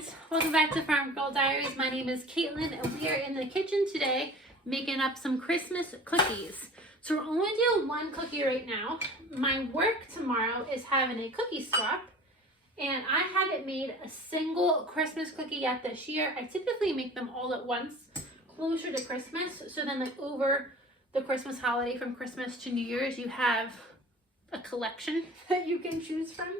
friends, welcome back to Farm Girl Diaries. My name is Caitlin and we are in the kitchen today making up some Christmas cookies. So we're only doing one cookie right now. My work tomorrow is having a cookie swap and I haven't made a single Christmas cookie yet this year. I typically make them all at once closer to Christmas, so then like over the Christmas holiday from Christmas to New Year's you have a collection that you can choose from.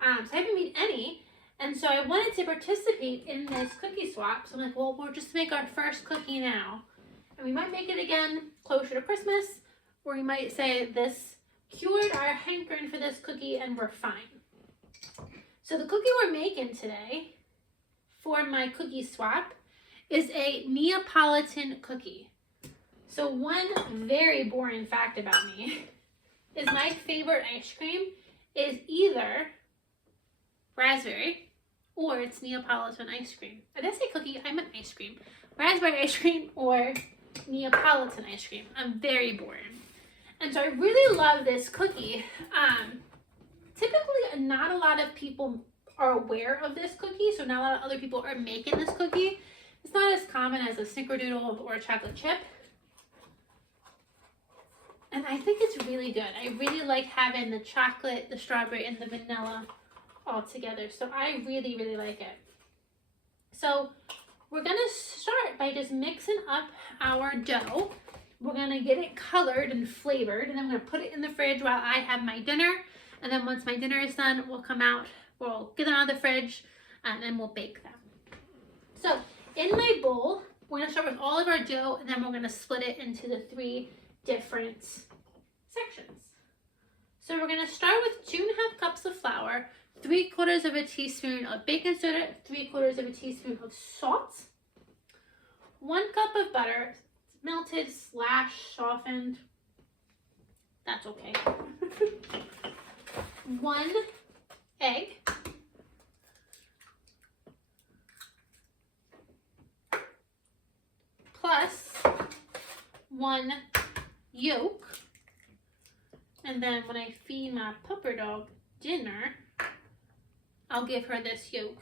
So I haven't made any. And so I wanted to participate in this cookie swap. So I'm like, well, we'll just make our first cookie now. And we might make it again closer to Christmas, or we might say this cured our hankering for this cookie and we're fine. So the cookie we're making today for my cookie swap is a Neapolitan cookie. So one very boring fact about me is my favorite ice cream is either raspberry or it's Neapolitan ice cream. I didn't say cookie, I meant ice cream. Raspberry ice cream or Neapolitan ice cream. I'm very boring. And so I really love this cookie. Typically not a lot of people are aware of this cookie, so not a lot of other people are making this cookie. It's not as common as a snickerdoodle or a chocolate chip. And I think it's really good. I really like having the chocolate, the strawberry, and the vanilla all together. So I really, really like it. So we're gonna start by just mixing up our dough. We're gonna get it colored and flavored, and then we're gonna put it in the fridge while I have my dinner. And then once my dinner is done, we'll come out, we'll get them out of the fridge, and then we'll bake them. So in my bowl, we're gonna start with all of our dough, and then we're gonna split it into the 3 different sections. So we're gonna start with 2.5 cups of flour, 3/4 of a teaspoon of baking soda, 3/4 of a teaspoon of salt, 1 cup of butter, melted / softened, that's okay, 1 egg, plus 1 yolk, and then when I feed my pupper dog dinner, I'll give her this yolk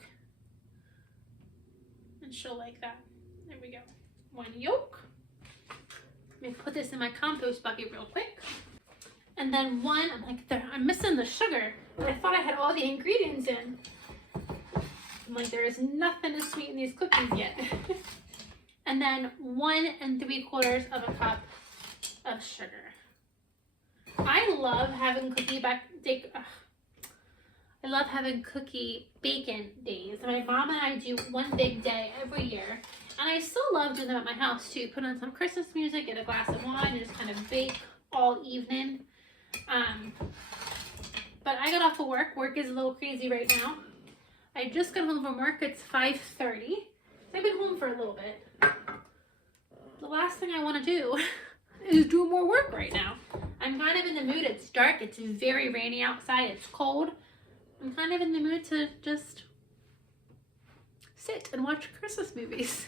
and she'll like that. There we go. 1 yolk. Let me put this in my compost bucket real quick. And then I'm missing the sugar. I thought I had all the ingredients in. I'm like, there is nothing to sweeten these cookies yet. And then 1 3/4 of a cup of sugar. I love having cookie bacon days. My mom and I do one big day every year, and I still love doing them at my house too. Put on some Christmas music, get a glass of wine, and just kind of bake all evening. But I got off of work. Work is a little crazy right now. I just got home from work. It's 5:30. I've been home for a little bit. The last thing I want to do is do more work right now. I'm kind of in the mood. It's dark. It's very rainy outside. It's cold. I'm kind of in the mood to just sit and watch Christmas movies.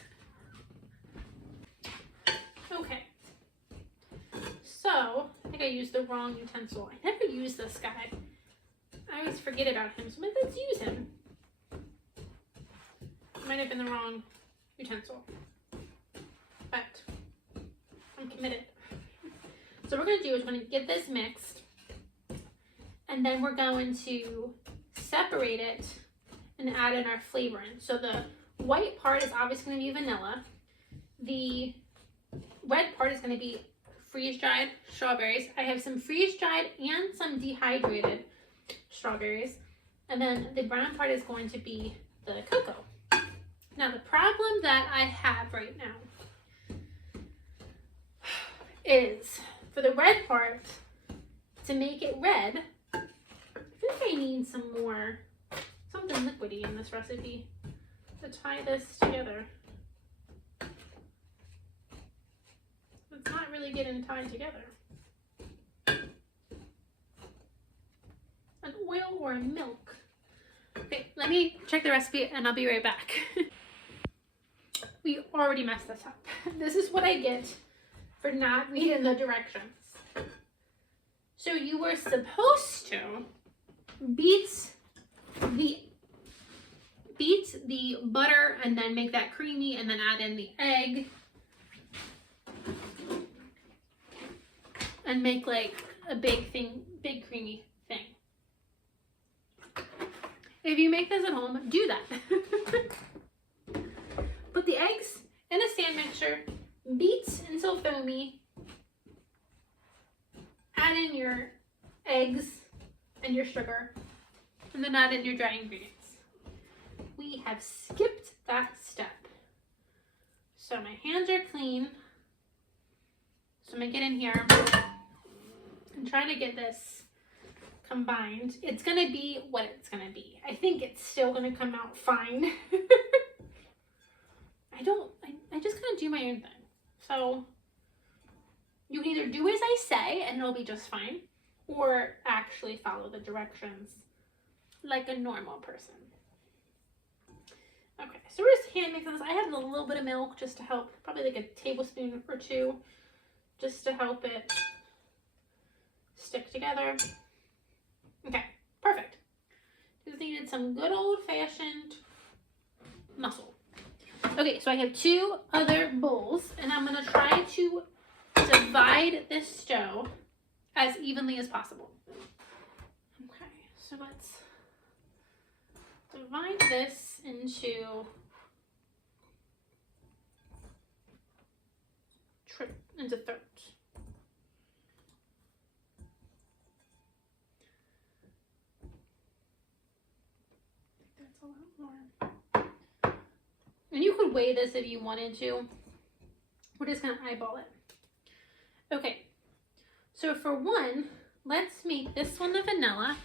Okay. So, I think I used the wrong utensil. I never use this guy. I always forget about him, so maybe let's use him. Might have been the wrong utensil, but I'm committed. So what we're going to do is we're going to get this mixed, and then we're going to separate it and add in our flavoring. So the white part is obviously going to be vanilla. The red part is going to be freeze-dried strawberries. I have some freeze-dried and some dehydrated strawberries. And then the brown part is going to be the cocoa. Now the problem that I have right now is for the red part, to make it red, I think I need something liquidy in this recipe to tie this together. It's not really getting tied together. An oil or a milk? Okay, let me check the recipe and I'll be right back. We already messed this up. This is what I get for not reading the directions. So you were supposed to beat the butter and then make that creamy and then add in the egg. And make like a big creamy thing. If you make this at home, do that. Put the eggs in a stand mixer, beat until foamy, add in your eggs and your sugar, and then add in your dry ingredients. We have skipped that step. So my hands are clean. So I'm gonna get in here and try to get this combined. It's gonna be what it's gonna be. I think it's still gonna come out fine. I just kind of do my own thing. So you can either do as I say and it'll be just fine, or actually follow the directions like a normal person. Okay, so we're just hand mixing this. I have a little bit of milk just to help, probably like a tablespoon or two, just to help it stick together. Okay, perfect. Just needed some good old-fashioned muscle. Okay, so I have 2 other bowls, and I'm going to try to divide this dough as evenly as possible. Okay, so let's divide this into thirds. That's a lot more. And you could weigh this if you wanted to. We're just gonna eyeball it. Okay, so for one, let's make this one the vanilla.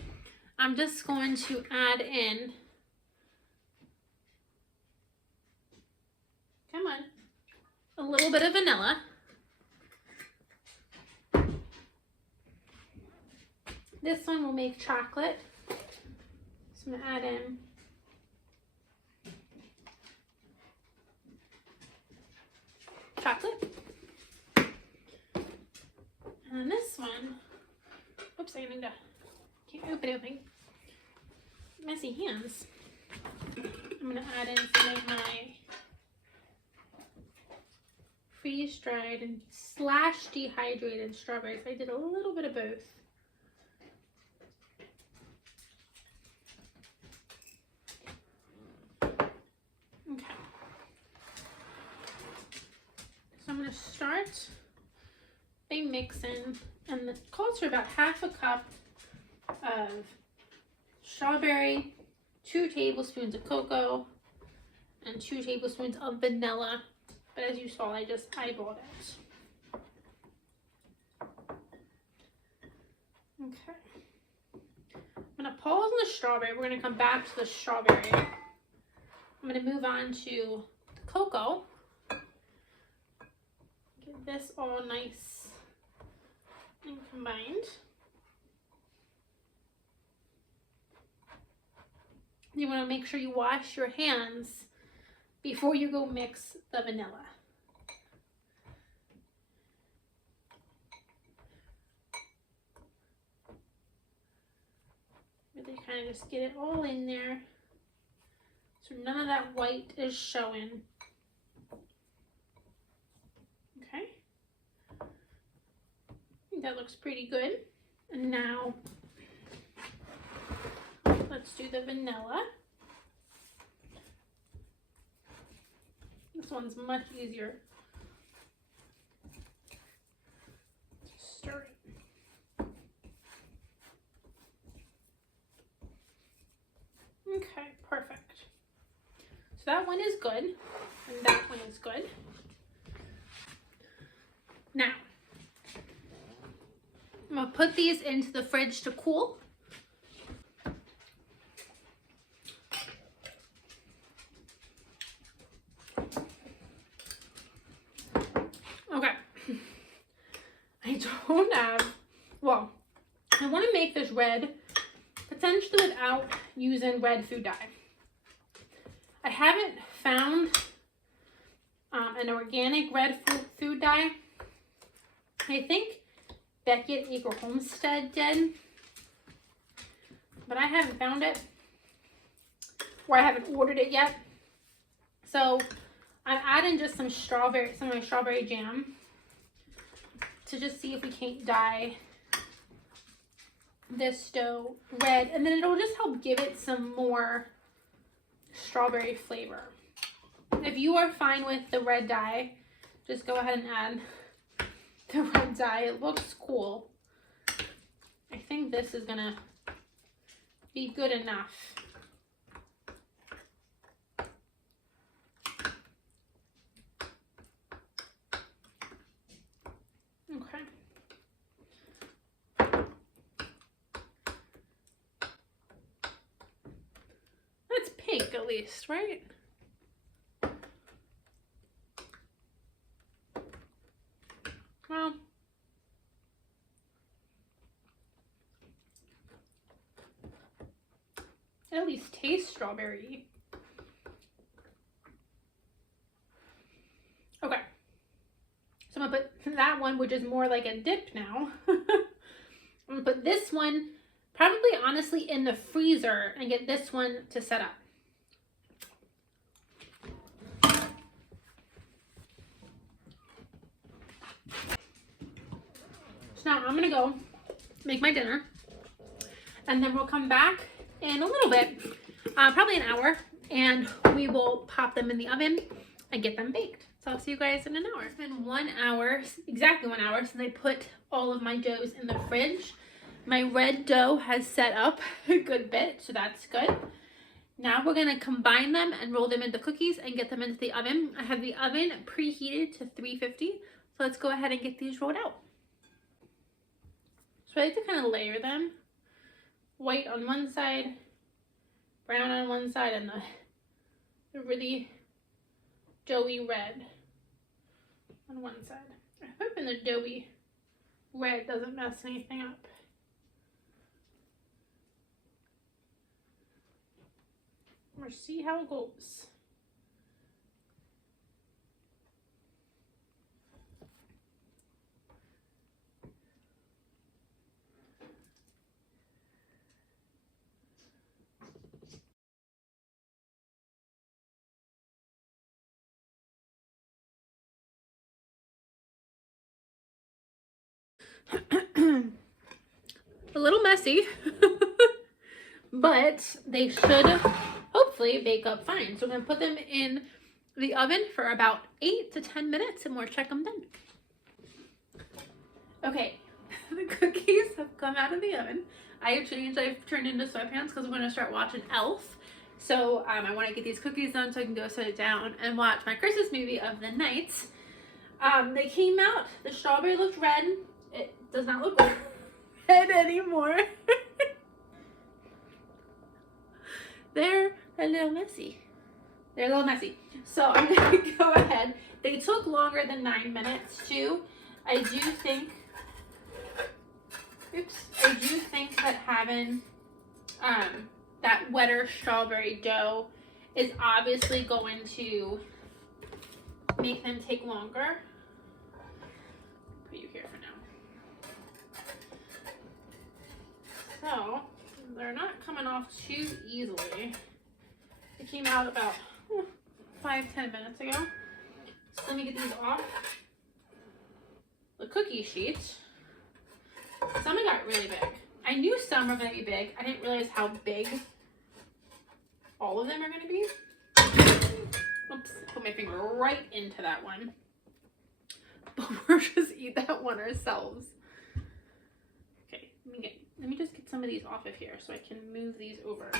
I'm just going to add in, come on, a little bit of vanilla. This one will make chocolate. So I'm gonna add in chocolate. And then this one, oops, I need to, can't open anything. Messy hands. I'm gonna add in some of my freeze-dried and / dehydrated strawberries. I did a little bit of both. Okay. So I'm going to start by mixing, and it calls for about ½ a cup of strawberry, 2 tablespoons of cocoa, and 2 tablespoons of vanilla. But as you saw, I just eyeballed it. Okay. I'm going to pause on the strawberry. We're going to come back to the strawberry. I'm going to move on to the cocoa. Get this all nice and combined. You want to make sure you wash your hands before you go mix the vanilla. Really kind of just get it all in there so none of that white is showing. Okay. I think that looks pretty good. And now let's do the vanilla. This one's much easier to stir it. Okay, perfect. So that one is good, and that one is good. Now, I'm gonna put these into the fridge to cool. Okay, I don't have, well, I want to make this red potentially without using red food dye. I haven't found an organic red food dye. I think Beckett Acre Homestead did, but I haven't found it, or I haven't ordered it yet. So I'm adding just some of my strawberry jam to just see if we can't dye this dough red, and then it'll just help give it some more strawberry flavor. If you are fine with the red dye, just go ahead and add the red dye. It looks cool. I think this is gonna be good enough. Okay. That's pink at least, right? Well, it at least tastes strawberry. Okay. So I'm gonna put that one, which is more like a dip now. I'm gonna put this one probably honestly in the freezer and get this one to set up. So now I'm gonna go make my dinner, and then we'll come back in a little bit, probably an hour, and we will pop them in the oven and get them baked. So I'll see you guys in an hour. It's been 1 hour, exactly 1 hour, since I put all of my doughs in the fridge. My red dough has set up a good bit, so that's good. Now we're gonna combine them and roll them into cookies and get them into the oven. I have the oven preheated to 350, so let's go ahead and get these rolled out. So I like to kind of layer them. White on one side, brown on one side, and the really doughy red on one side. I'm hoping the doughy red doesn't mess anything up. We'll see how it goes. A little messy, but they should hopefully bake up fine. So I'm gonna put them in the oven for about 8 to 10 minutes and we'll check them then. Okay, the cookies have come out of the oven. I've turned into sweatpants because I'm gonna start watching Elf. So I wanna get these cookies done so I can go sit down and watch my Christmas movie of the night. They came out, the strawberry looked red. It does not look red anymore. They're a little messy. They're a little messy. So I'm gonna go ahead. They took longer than 9 minutes too. I do think that having that wetter strawberry dough is obviously going to make them take longer. Put you here for now. So they're not coming off too easily. They came out about 5-10 minutes ago. So let me get these off the cookie sheet. Some got really big. I knew some were going to be big. I didn't realize how big all of them are going to be. Oops, put my finger right into that one. But we'll just eat that one ourselves. Okay, let me just get some of these off of here so I can move these over.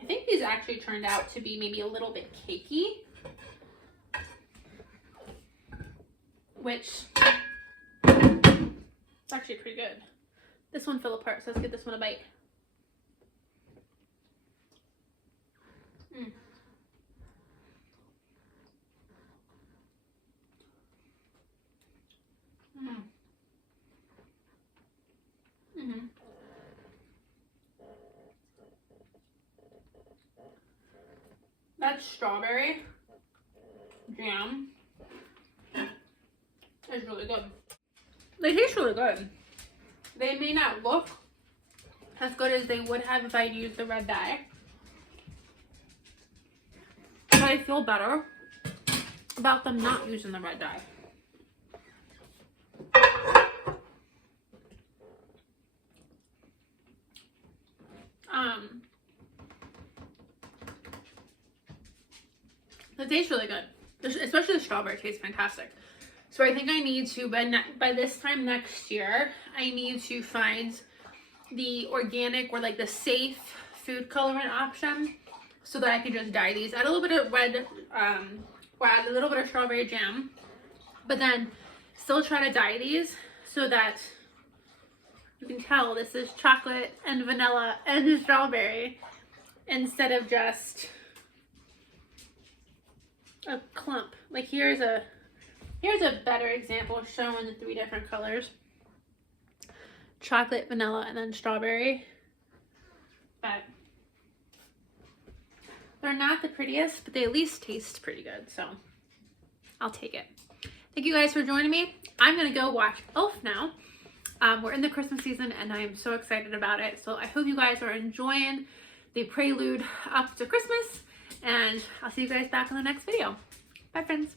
I think these actually turned out to be maybe a little bit cakey, which is actually pretty good. This one fell apart, so let's give this one a bite. That strawberry jam is really good. They taste really good. They may not look as good as they would have if I used the red dye, but I feel better about them not using the red dye. It tastes really good. Especially the strawberry tastes fantastic. So I think I need to, by this time next year, I need to find the organic or like the safe food coloring option so that I can just dye these. Add a little bit of red, or add a little bit of strawberry jam, but then still try to dye these so that you can tell this is chocolate and vanilla and strawberry instead of just a clump. Like here's a better example showing the 3 different colors: chocolate, vanilla, and then strawberry. But they're not the prettiest, but they at least taste pretty good, so I'll take it. Thank you guys for joining me. I'm gonna go watch Elf now. We're in the Christmas season and I am so excited about it. So I hope you guys are enjoying the prelude up to Christmas, and I'll see you guys back in the next video. Bye friends.